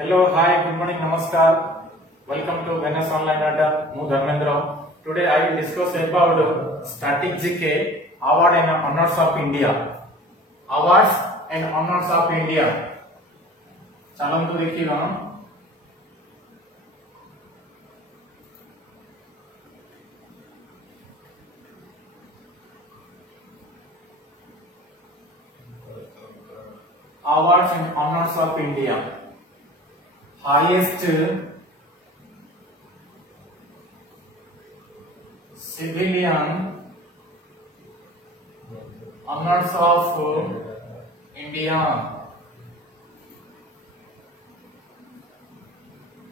Hello, hi, good morning, namaskar. Welcome to Venus Online Data. Mu Dharmendra. Today I will discuss about Static GK Award and Honors of India. Awards and Honors of India. चलो तो देखिएगा. Awards and Honors of India. Highest civilian honors of India,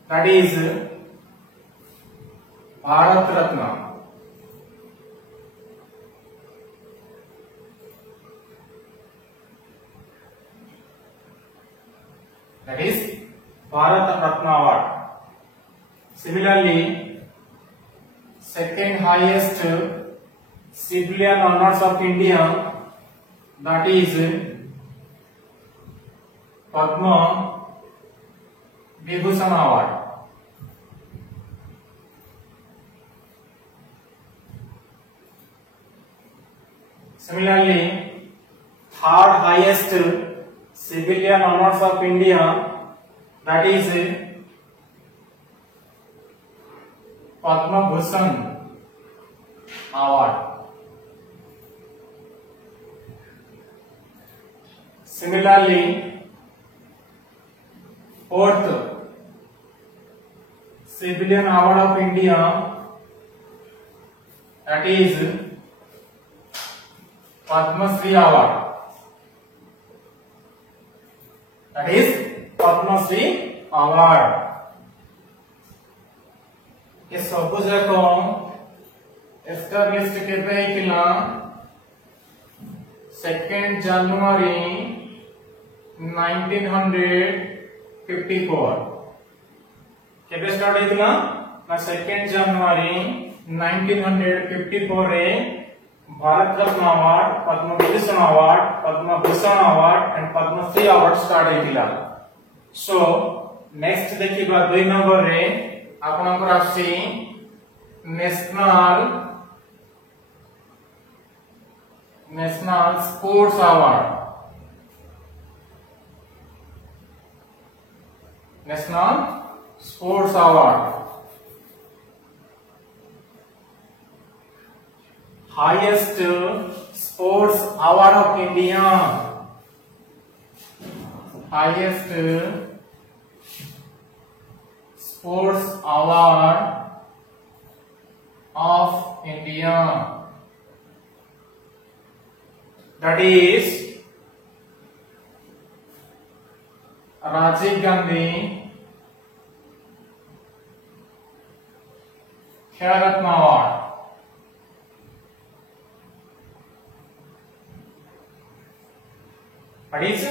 that is Bharat Ratna. That is Bharat Ratna Award. Similarly, second highest civilian honors of India, that is Padma Vibhushan Award. Similarly, third highest civilian honors of India, that is Padma Bhushan Award. Similarly, fourth civilian award of India, that is Padma Shri Award. That is Padma Shri Award. ये सब जाको established केबे किला 2nd January 1954 केबे start होइतिला ना 2nd January 1954 रे Bharat Ratna award, Padma Vibhushan award, Padma Bhushan award and Padma Shri award start होइतिला. So next देखिबा 2 number रे आपनकर आसी national sports award. National sports award. Highest sports award of India. Highest sports award of India, that is Rajiv Gandhi Khel Ratna Award. That is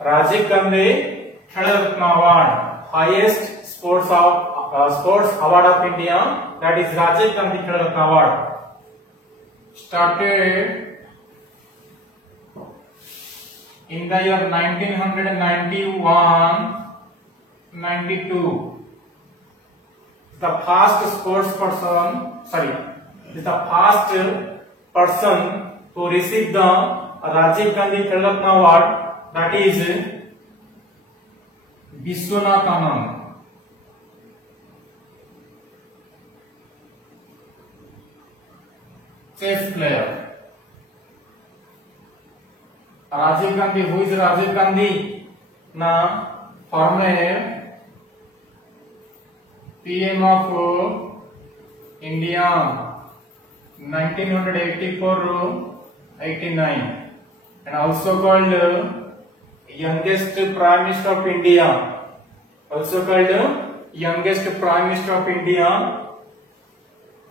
Rajiv Gandhi Khel Ratna Award, highest sports award of India, that is Rajiv Gandhi Khel Ratna Award. Started in the year 1991-92. The first person who received the Rajiv Gandhi Khel Ratna Award, that is Vishwanath Anand. Chess player. Rajiv Gandhi, who is Rajiv Gandhi? Na former PM of India 1984-89 and also called youngest Prime Minister of India. Also called youngest Prime Minister of India,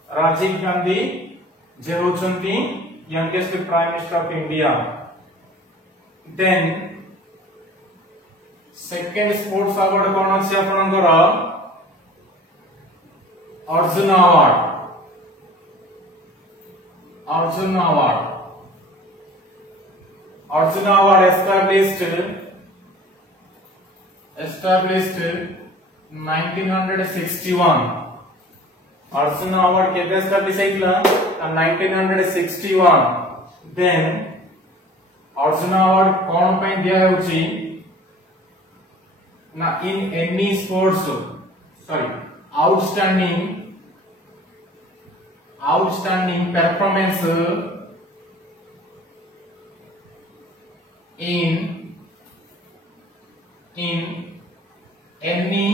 Rajiv Gandhi. जे होचंती youngest Prime Minister of India. Then second sports award कोन अछि आपनकर Arjuna award. Arjuna award. Arjuna Award established established 1961 Arjuna award केबे establish ହେଇଥିଲା 1961 then Arjuna award कोन ପାଇଁ दिया होउची ना in any sports sorry outstanding performance in any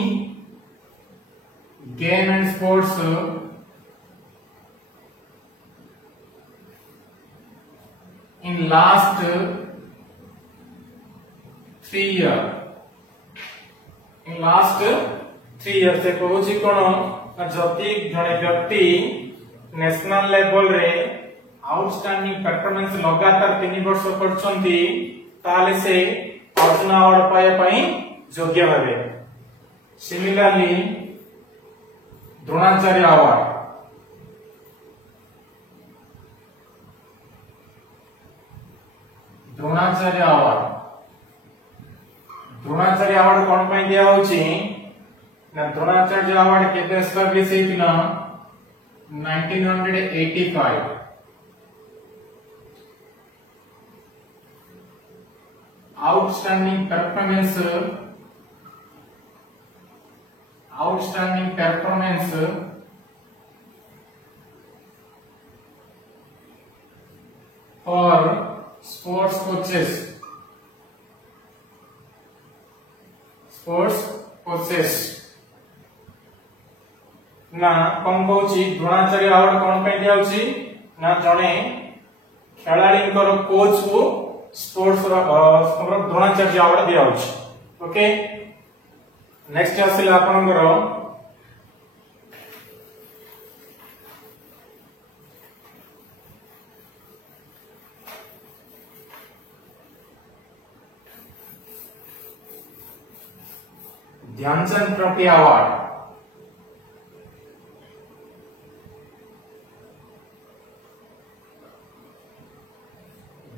game and sports in last 3 years in last 3 years से कहूची कोन जति जने व्यक्ति नेशनल लेवल रे आउटस्टैंडिंग परफॉर्मेंस लगातार 3 वर्ष करछंती ताले से अर्जुन अवार्ड पाए पई योग्य भाबे similarly Dronacharya award Dronacharya award कोन पई दिया होची ना द्रोणाचार्य अवार्ड केते एस्टैब्लिश हेतिना 1985 outstanding performance for sports coaches ना कौन कहूची द्रोणाचार्य अवार्ड कौन पे दिया होची ना जने खेलाड़ी कोच को स्पोर्ट्स द्रोणाचार्य अवार्ड दिया होची ओके नेक्स्ट आसिला आपनकर Dhyan Chand trophy award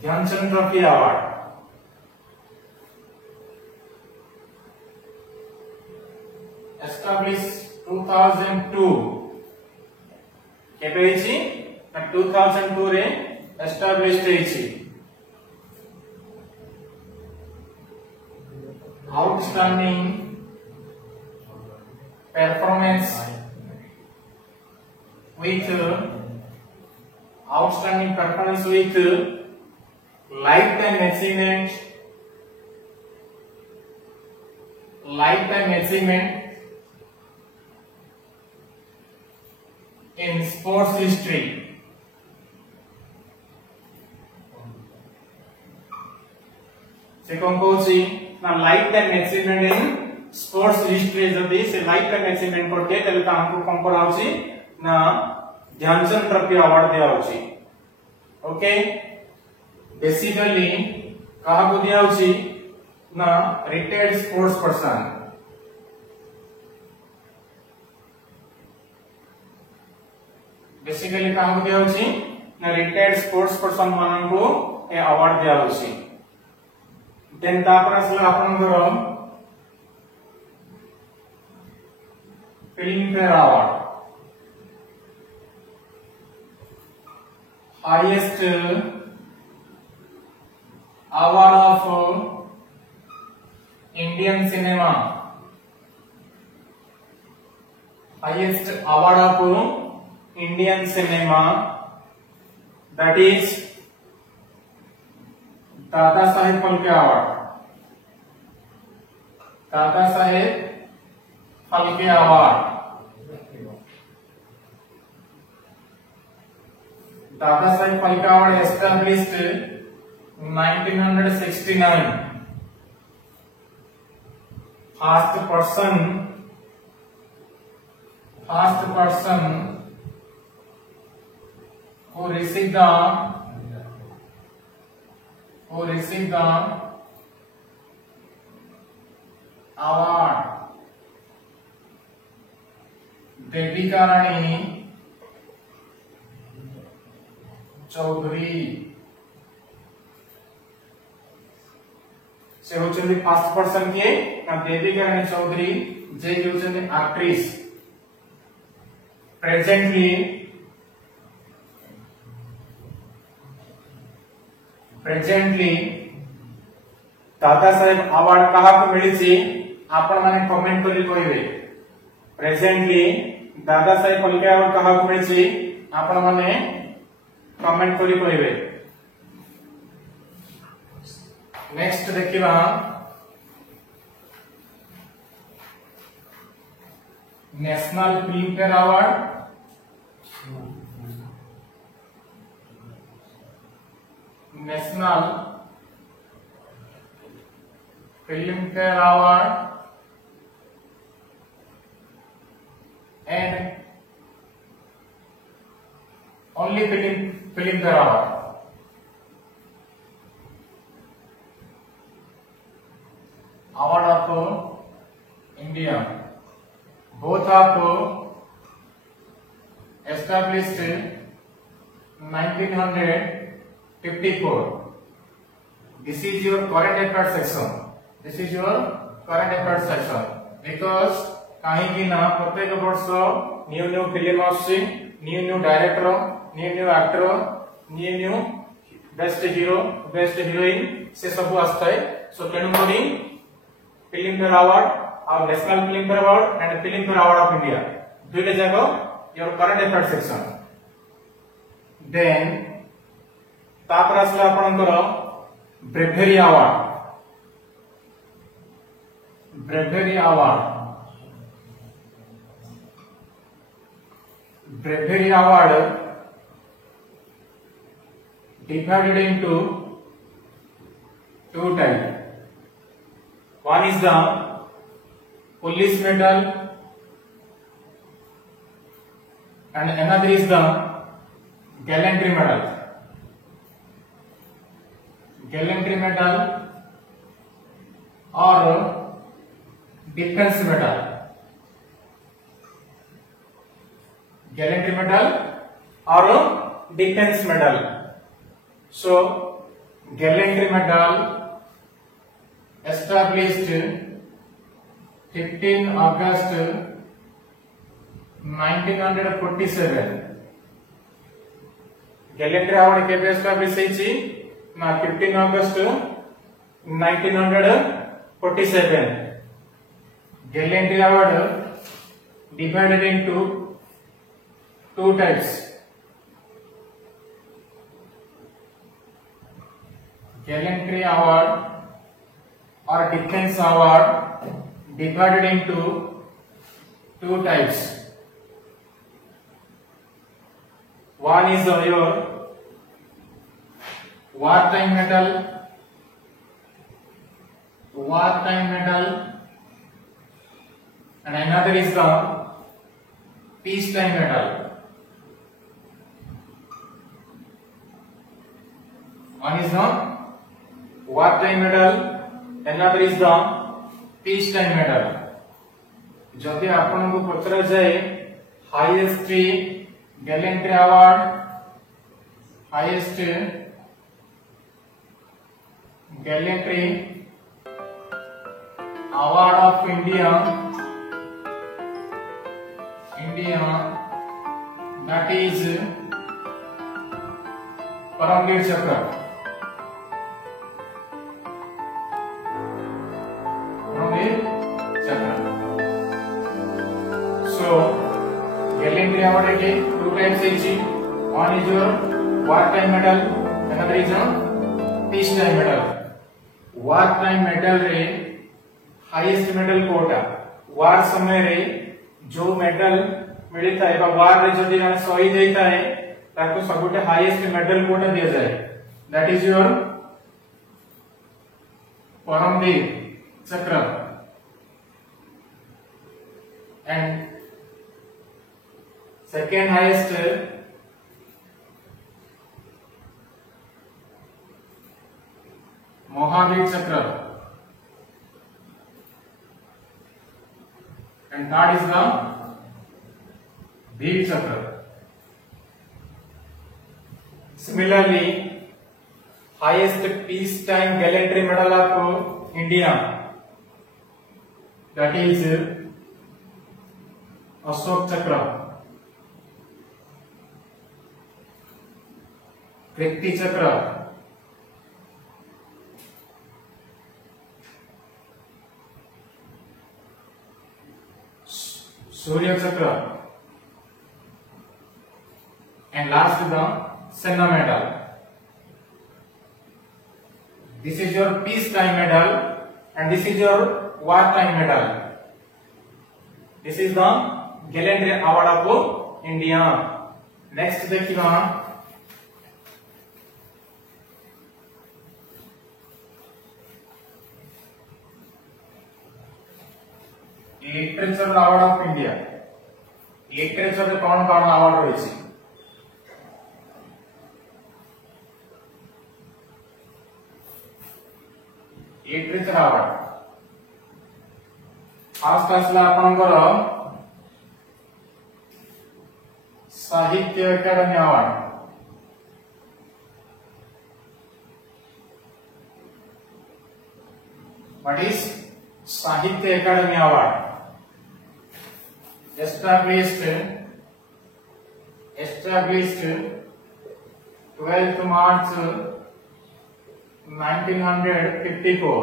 Dhyan Chand trophy award established 2002 केबे हेची 2002 रे established हेची outstanding performance with lifetime achievement in sports history से कौन कहूची ना lifetime achievement in sports history जदी से lifetime achievement करके तले हमको कौन कराउची ना ध्यानचंद ट्रॉफी अवार्ड दिया होची ओके बेसिकली कहा को दिया होची ना रिटायर्ड स्पोर्ट्स पर्सन बेसिकली कहा को दिया होची ना रिटायर्ड स्पोर्ट्स पर्सन मानन को ए अवार्ड दिया होची देन तापर असला आपनकर Filmfare award highest award of Indian cinema highest award of Indian cinema that is Dada Saheb Phalke award Dada Saheb Phalke award Dada Saheb Phalke award established 1969 first person who received the award Devika Rani Chaudhary से होचंदी first person के ना देविका रानी चौधरी जे होचंदी actress presently Dada Saheb award कहा को मिली आपण माने comment करी कहबे presently Dada Saheb Phalke award कहा को मिली आपण माने कमेंट करी कहबे नेक्स्ट देखिबा national Filmfare award national Filmfare award and only film fair award Award of India. Both are established in 1954. This is your current affairs section. This is your current affairs section. Because कहीं ना प्रत्येक वर्ष new film आसुची new director new actor new best hero best heroine से सब आस्था है सो तेणुकरी फिल्म फेयर अवार्ड और national Filmfare award and Filmfare award of India दुईटा जाको your current affair section then तापर आसला आपनकर bravery award divided into two types. One is the police medal and another is the gallantry medal. Gallantry medal or defense medal. Gallantry medal or defense medal. So gallantry medal established 15 August 1947. Gallantry award के establish होईची ना 15 August 1947. Gallantry award divided into two types. Gallantry award or defense award divided into two types. One is your wartime medal and another is the peacetime medal. One is the wartime medal, another is the peacetime medal. जदि आपन को पचरा जाए highest gallantry award highest gallantry award of India that is Paramvir Chakra. So, gallantry award again two types is one is your wartime medal, another is your peacetime medal. Wartime medal रे highest medal Kota वार समय रे जो medal मिलता है वार रे जदि जने शहीद होता है ताको सबुटे हाईएस्ट मेडल कोटा दिया जाए. That is your परमवीर चक्र and second highest Mahavir Chakra and third is the Veer Chakra. Similarly, highest peacetime gallantry medal आपको India, that is Ashok Chakra, Kirti Chakra, Surya Chakra, and last the Senna medal. This is your peacetime medal and this is your wartime medal. This is the Gallantry Award of India. Next देखिए literature award of India. Literature रे कौन कौन award रही है? Literature award fast आसला आपनकर साहित्य अकादमी award. What is साहित्य अकादमी अवार्ड? established 12th March 1954.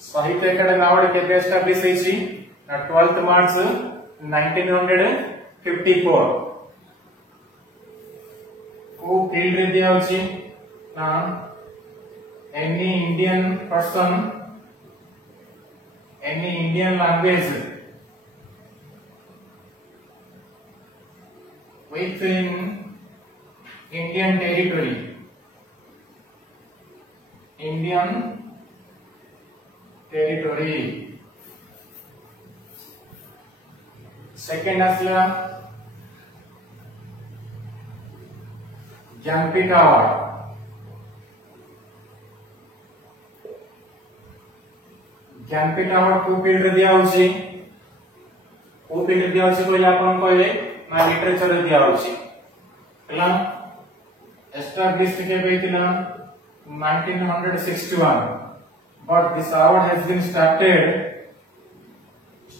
साहित्य अकादमी अवार्ड केबे एस्टाब्लिश होईची? 12th March 1954. को फील्ड रे दिया होची ना any Indian person, any Indian language within Indian territory, Indian territory. Second asla Jnanpith award. Jnanpith award को फील्ड रे दिया होची? को फील्ड रे दिया होची तो आपन कहले ना लिटरेचर रे दिया होची. पहला एस्टैब्लिश के बेतिला 1961, but this award has been started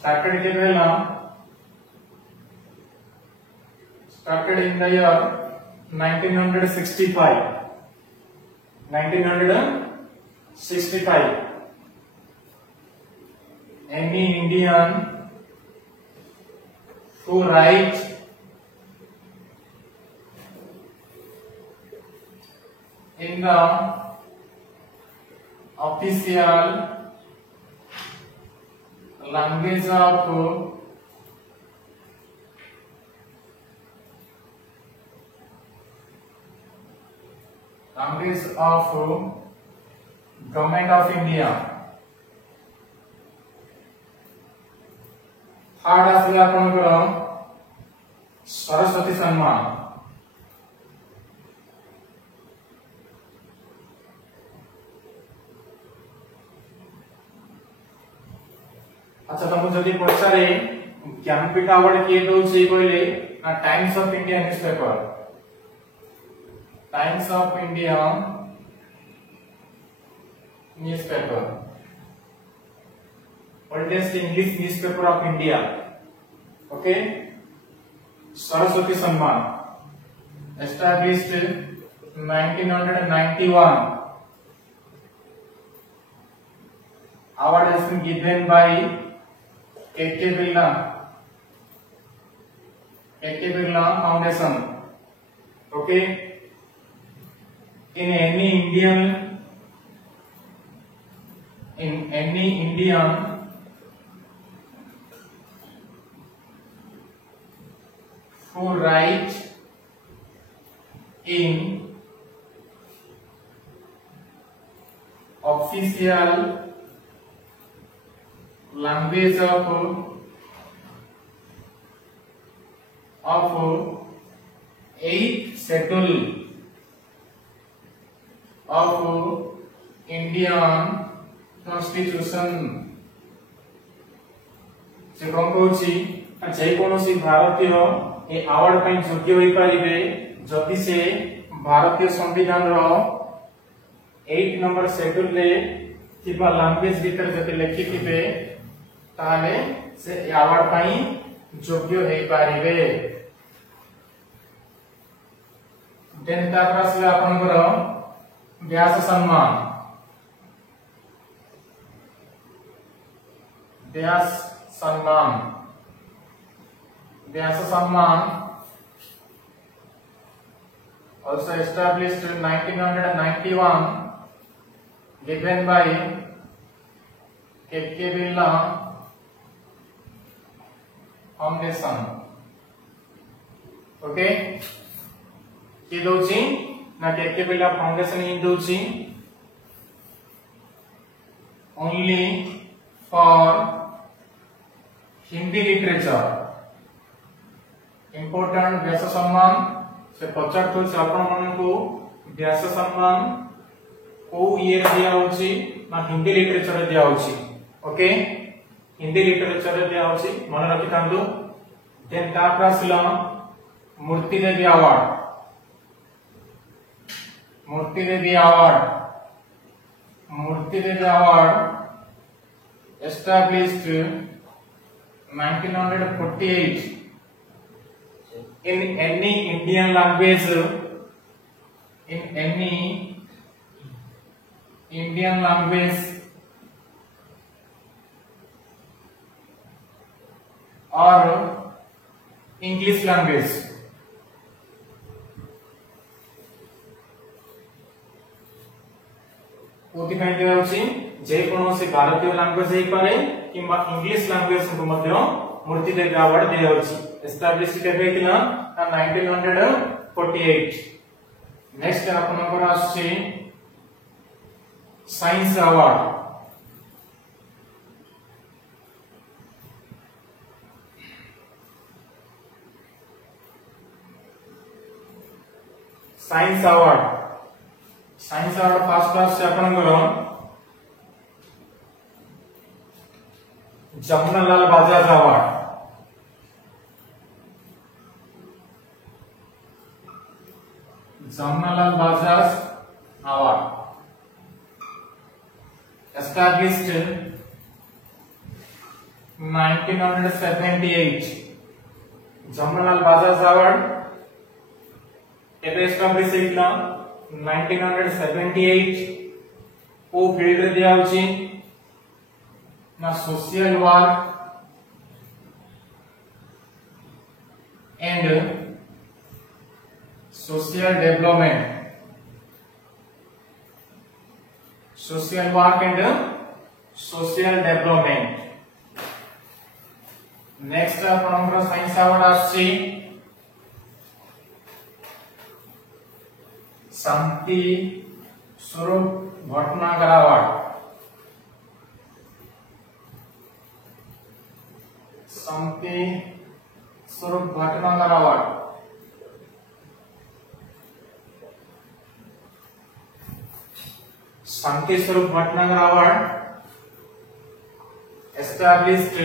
के पहला started in the year 1965. 1965. Any Indian who writes in the official language of Government of India. Hard आसले आपनकर सरस्वती सम्मान. अच्छा तुम जदि पचारे ज्ञानपीठ अवार्ड किए दउछि कहले ना times of India newspaper. Times of India newspaper, oldest English newspaper of India. Okay, Saraswati सम्मान established 1991. Award has been given by K.K. Birla Foundation. Okay, in any Indian who write in official language of 8th schedule of Indian Constitution. से कौन कहूची जे कोनोसी भारतीय ए award पई योग्य होई परिबे जदि से भारतीय संविधान रो 8 नंबर शेड्यूल रे ଥିବା ଲାଙ୍ଗୁଏଜ ଭିତରେ ଯଦି ଲେଖିଥିବେ ତାହେଲେ ସେ ଆୱାର୍ଡ ପାଇଁ ଯୋଗ୍ୟ ହେଇପାରିବେ। ଦେନ୍ ତାପରେ ଆସିଲା ଆପଣଙ୍କର ବ୍ୟାସ ସମ୍ମାନ। व्यास सम्मान also established in 1991 given by KK Birla Foundation। Okay कि दोची ना KK Birla Foundation ही दोची only for Hindi literature important Vyas Samman से पचार आपण मानकू व्यास सम्मान को ईयर दिया होची ना हिंदी लिटरेचर दिया होची। ओके हिंदी लिटरेचर दिया होची मन रखि थांदु। देन तापर आसला Moorti Devi award. Moorti Devi award established 1948 in any Indian language or English language। कोथिपाई दिया होची जे कोनोसी भारतीय लैंग्वेज हे पारे किंबा इंग्लिश लैंग्वेज को मध्य मूर्ति देवी अवार्ड दिया होची। एस्टैब्लिश केबे किना 1948। नेक्स्ट आपनकर आछि science award. Science award first class से आपनकर Jamunalal Bajaj award. established 1978। Jamunalal Bajaj award केबे एस्टैब्लिश हेइला 1978। ओ फील्ड रे दिया होची ना social work and social development. Next आपनकर साइंस अवार्ड आछि Shanti Swarup Bhatnagar award. Shanti Swarup Bhatnagar award established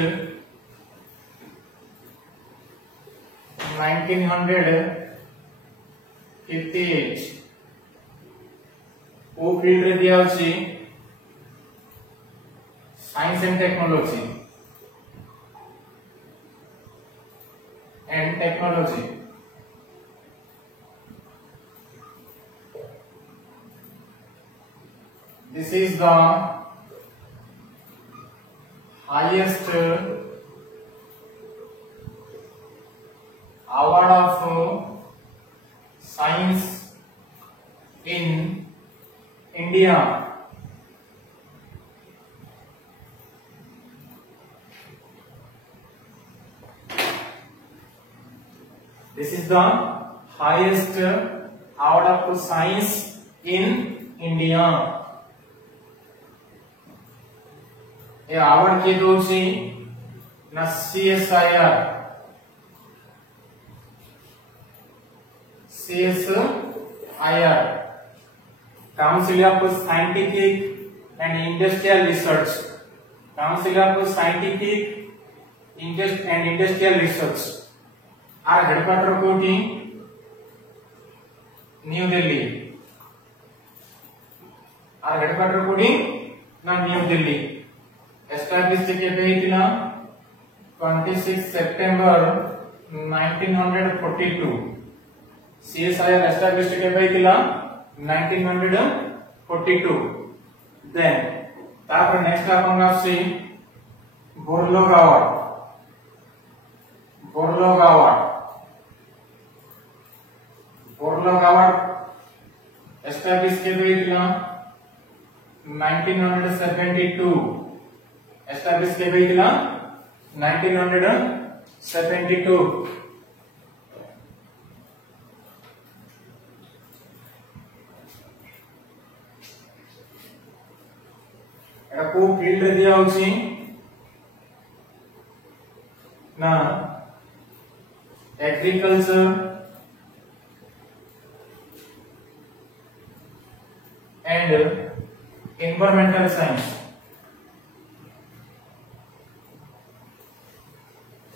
1958। ओ फील्ड रे दिया होची science and technology This is the highest award of science in India। This is the highest award of science in India। ये award के दोषी ना CSIR Council of Scientific and Industrial Research। आर headquarter कोठी न्यू दिल्ली। ना न्यू दिल्ली एस्टैब्लिश केबे हितिला 26 September 1942 CSIR establish केबे हितिला 1942 then तापर नेक्स्ट आपण आसी बोर्लोगावाड एस्टैब्लिश केबे हितिला 1972 एस्टैब्लिश केबे हितिला 1972 एटा को फील्ड रे दिया होची ना एग्रीकल्चर एंड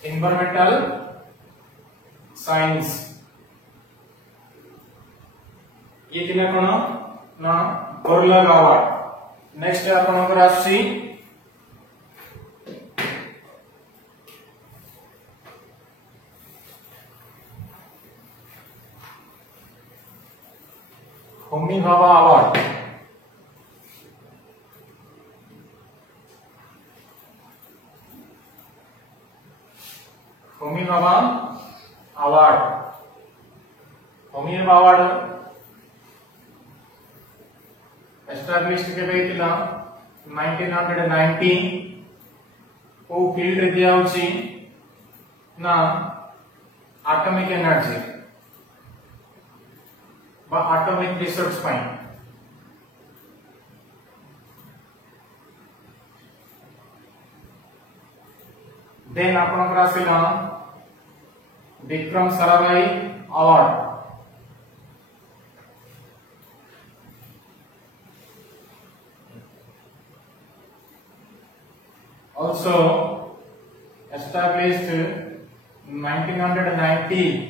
environmental science ये किने कोन ना बोर्लोगावाड नेक्स्ट आपनकर आसी Homi Bhabha award Homi Bhabha award establish केबे हितिला 1990 को फील्ड रे दिया होची ना एटॉमिक एनर्जी बा एटॉमिक रिसर्च पाई देन आपनकर आसिला Vikram Sarabhai award also established 1990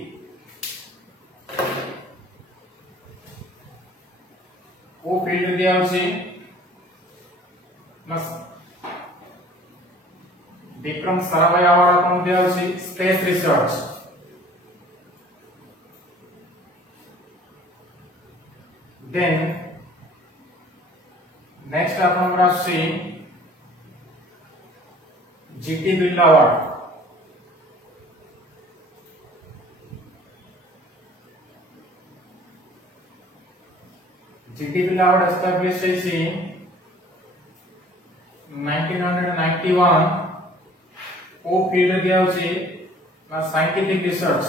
वो फील्ड दिया होची विक्रम साराभाई अवार्ड आपन दिया होची स्पेस रिसर्च देन नेक्स्ट आपन राशि GT Birla award GT Birla award establish होईसी 1991 को फील्ड दिया होची ना साइंटिफिक रिसर्च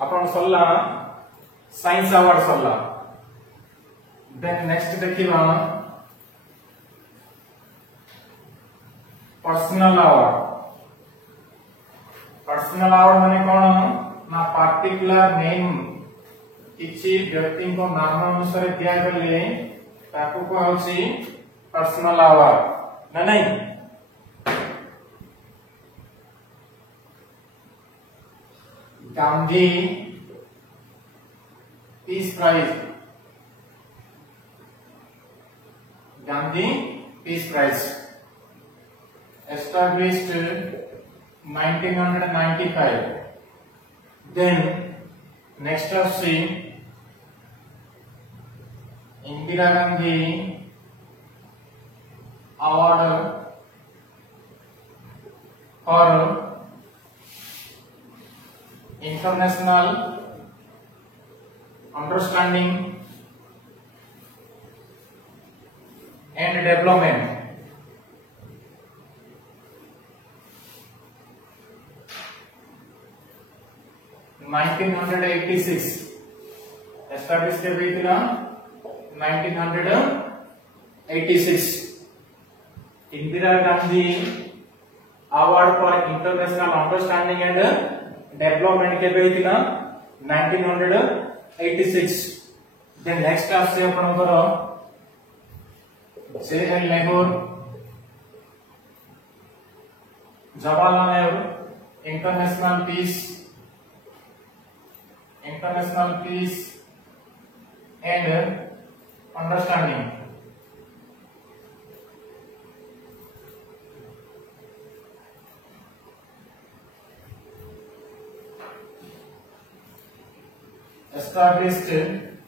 अपन सल्ला साइंस अवार्ड सल्ला देन नेक्स्ट देखिबा पर्सनल अवार्ड माने कोन ना पार्टिकुलर नेम किछि व्यक्ति को नाम अनुसार दिया गले ताकू को होची पर्सनल अवार्ड ना नहीं Gandhi peace prize established 1995 then next see Indira Gandhi award for international understanding and development established केबे हितिला 1986 Indira Gandhi award for international understanding and development केबे हितिला 1986 then next आसे आपनकर JN Nehru Jawaharlal Nehru international peace and understanding. Established in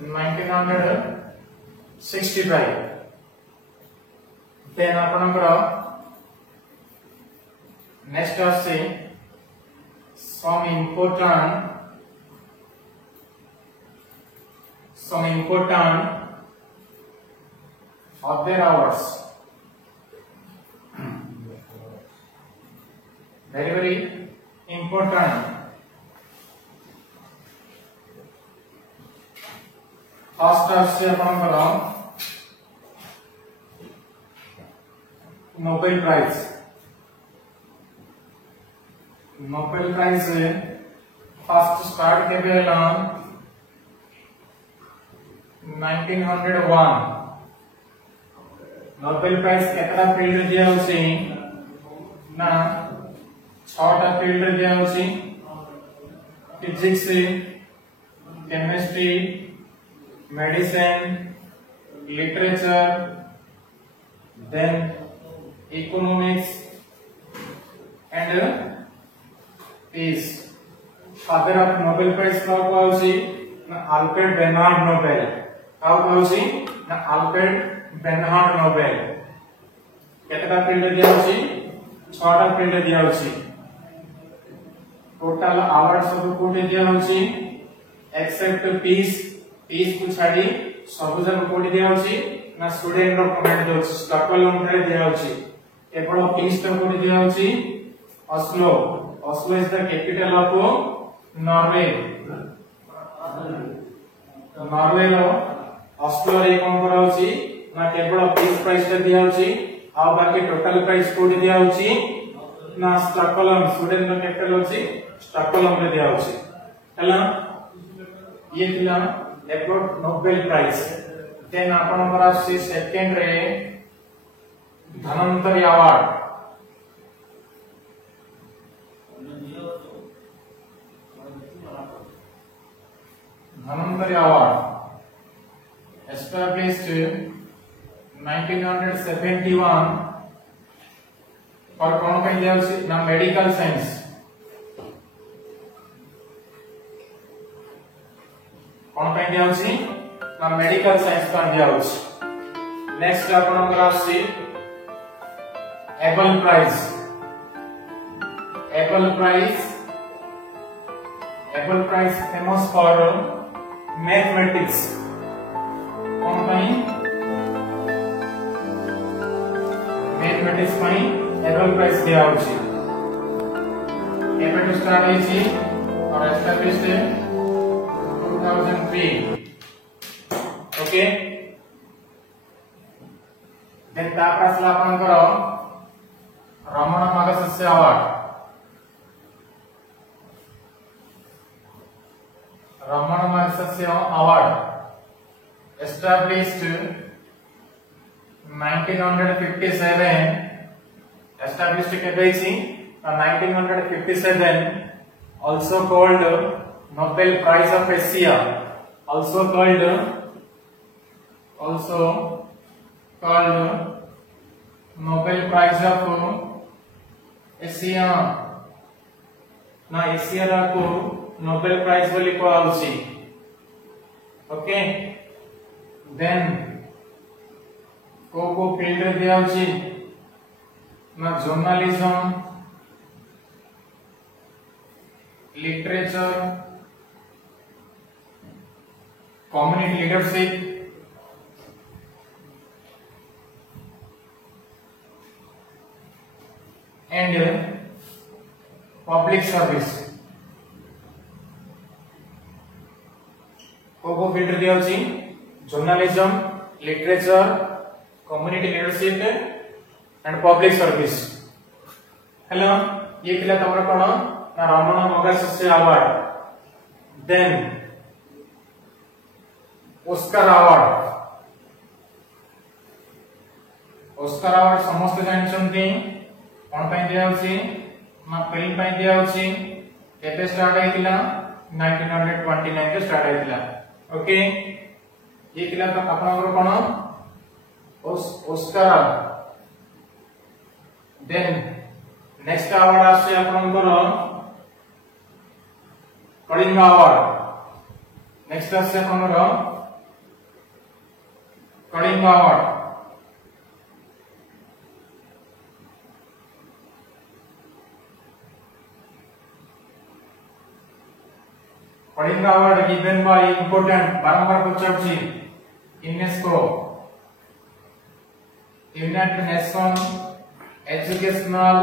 1965. Then next some important other hours. Very important. First Nobel Prize. Nobel Prize first start केबे हला 1901. Nobel prize केतरा field दिया होसी ना 6टा field दिया होसी physics chemistry medicine literature then economics and peace. Father of Nobel Prize का होसी ना अल्फ्रेड बेर्नार्ड नोबेल. How होसी ना अल्फ्रेड बेर्नार्ड नोबेल. केतरा फील्ड दिया होसी 6टा फील्ड दिया होसी. टोटल अवार्ड सब कोटे दिया होसी एक्सेप्ट पीस को छाडी सब जन कोटे दिया होसी ना स्टूडेंट रो कमेंट दोस स्टॉकहोल्म रे दिया होसी. केवल पीस तो कोटे दिया होसी Oslo. Oslo is the capital of Norway. Norway रो ऑस्लो रे कोन करा होसी ना केवल पीस प्राइस रे दिया होसी आ बाकी टोटल प्राइस कोटे दिया होसी ना स्टॉकहोल्म स्टूडेंट रो कैपिटल होसी स्टॉकहोल्म रे दिया होसी. हला ये थिला अबाउट नोबेल प्राइज. देन आपण हमरा से सेकंड रे धनंतरी अवार्ड. धनंतरी अवार्ड established 1971 और कौन कहीं दिया होसी ना मेडिकल साइंस. कौन कहीं दिया होसी ना मेडिकल साइंस का दिया होसी. नेक्स्ट आपण हमरा होसी Abel prize. Abel prize famous for mathematics. कौन कहीं मैथमेटिक्स में एबल प्राइज दिया होसी. एबल स्टार्ट होईची और एस्टैब्लिश्ड 2003. ओके देन तापासला आपण करो Ramon Magsaysay award. Ramon Magsaysay award established 1957. established केबेची 1957. also called Nobel Prize of Asia. also called Nobel Prize of Asia. ना एशिया रा को नोबेल प्राइज बोली कोआउसी. ओके देन को फील्ड दिया होची ना journalism literature community leadership and public service. को फील्ड दिया होची journalism literature community leadership and public service. Hello ये पिला तमरा कोन ना Ramon Magsaysay award. Then Oscar award. Oscar award समस्त जानछन्ती कोन पय दिया होची ना फिल्म पई दिया होची केते स्टार्ट आइतिला 1929 के स्टार्ट आइतिला ओके ये किला तो आपनकर कोन ऑस्कर देन नेक्स्ट अवार्ड आसे आपनकर कलिंग अवार्ड नेक्स्ट आसे आपनकर Kalinga award Kalinga award given by important बारंबार पचाउची UNESCO United Nation educational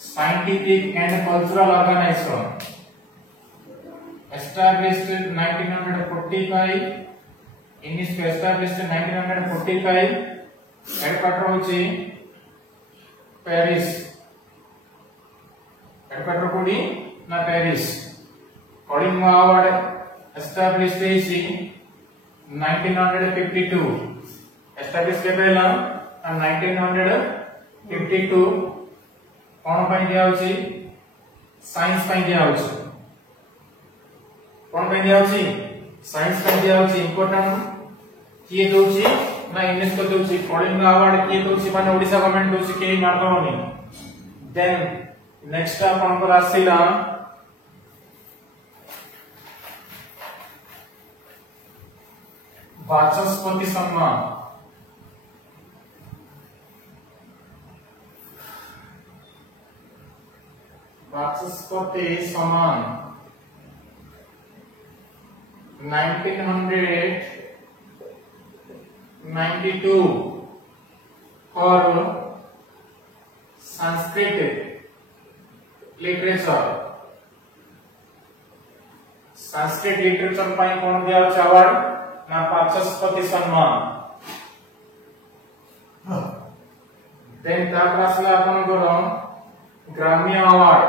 scientific and cultural organisation established in 1945 established in 1945 headquarter होची पेरिस हेडक्वार्टर कोडी ना पेरिस कलिंग अवार्ड established होची 1952 established केबेला 1952 कोन पई दिया होची साइंस पई दिया होची कोन पई दिया होची साइंस पई दिया होची इंपोर्टेंट किए दोची ना यूनेस्को दोची कलिंग अवार्ड किए दोची माने ओडिसा गवर्नमेंट दोची के मारतोनी देन नेक्स्ट आपनकर आसीला वाचस्पति सम्मान वाचस्पति सम्मान 1992 for Sanskrit literature Sanskrit literature पाई कोन दिया अवार्ड ना वाचस्पति सम्मान देन ता क्लासला आपण करो ग्राम्य अवार्ड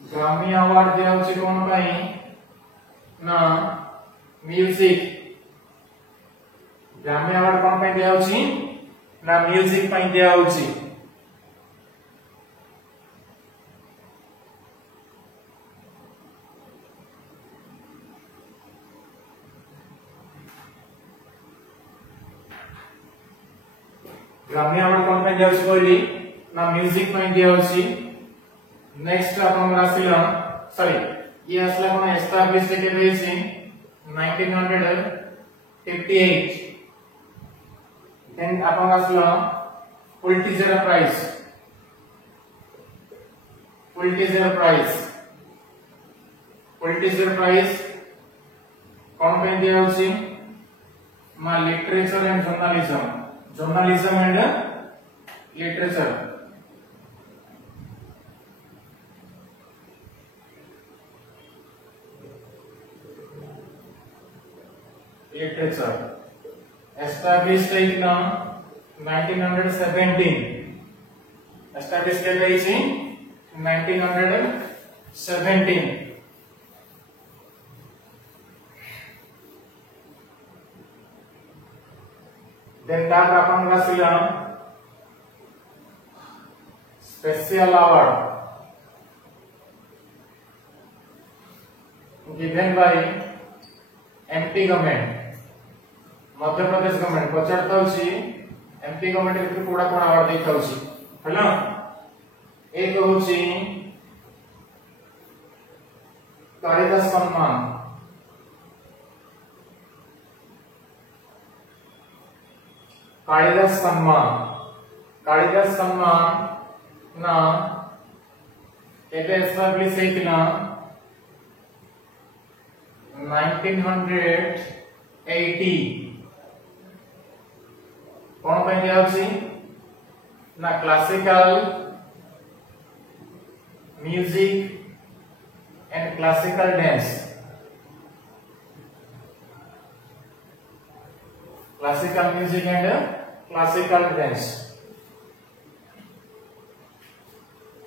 ग्राम्य अवार्ड दिया होची कोन पाई ना म्यूजिक ग्राम्य अवार्ड कोन पाई दिया होची ना म्यूजिक पाई दिया होची ग्राम्य अवार्ड कोन पे दिया होची ना म्यूजिक पे दिया होची नेक्स्ट आपण रासिला सॉरी ये असला कोन एस्टॅब्लिश्ड के होची 1958 देन आपण रासिला पुलिट्जर प्राइज कोन पे दिया होची ना literature and journalism and literature established in 1917 established in 1917 then that आपण रासिला special award given by MP government Madhya Pradesh government पचारता होची एमपी गवर्नमेंट के कोडा कोन अवार्ड देता होची हला एक होची कालिदास सम्मान ना एबे एस्टैब्लिश हेतिला 1980 कोन पे दिया होची ना classical music and classical dance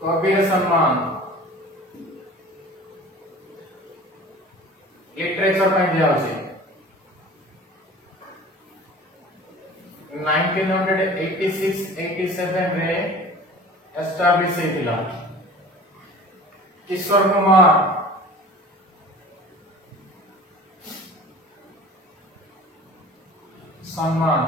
Kabir सम्मान लिटरेचर पे दिया होची 1986-87 रे एस्टाब्लिश हेतिला। किशोर कुमार सम्मान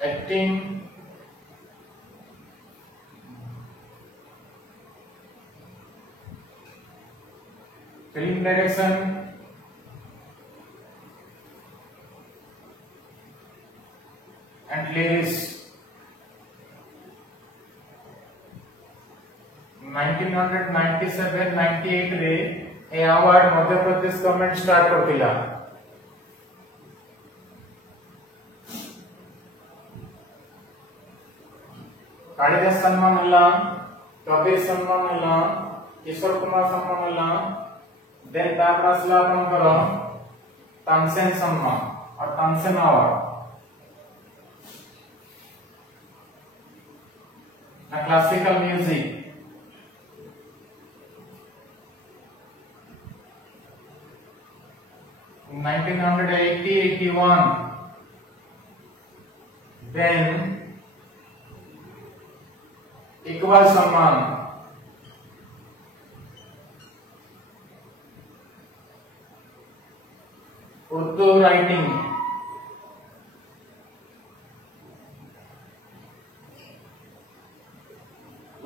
acting film direction and lyrics 1997-98 रे ए अवार्ड मध्य प्रदेश गवर्नमेंट स्टार्ट करतिला। कालिदास सम्मान हला, कबीर सम्मान हला, किशोर कुमार सम्मान हला, देन तापर आसला आपनकर तानसेन सम्मान और तानसेन अवार्ड। ना क्लासिकल म्यूजिक 1980-81 then इकबाल सम्मान Urdu writing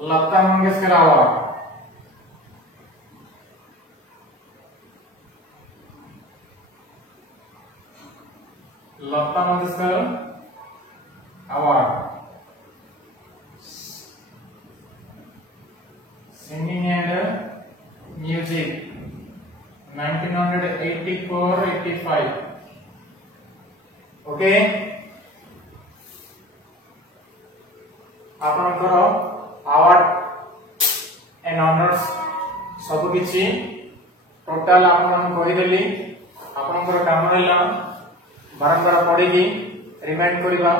Lata Mangeshkar award Lata Mangeshkar award singing and music 1984-85 okay आपनकर अवार्ड एंड ऑनर्स सब किछि टोटल आपन कहि देली आपनकर काम रहला बारंबार पढ़ी रिमाइंड करबा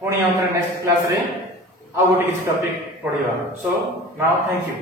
पुणी नेक्स्ट क्लास रे आ गोटे किछि टॉपिक पढ़िबा सो नाउ थैंक यू।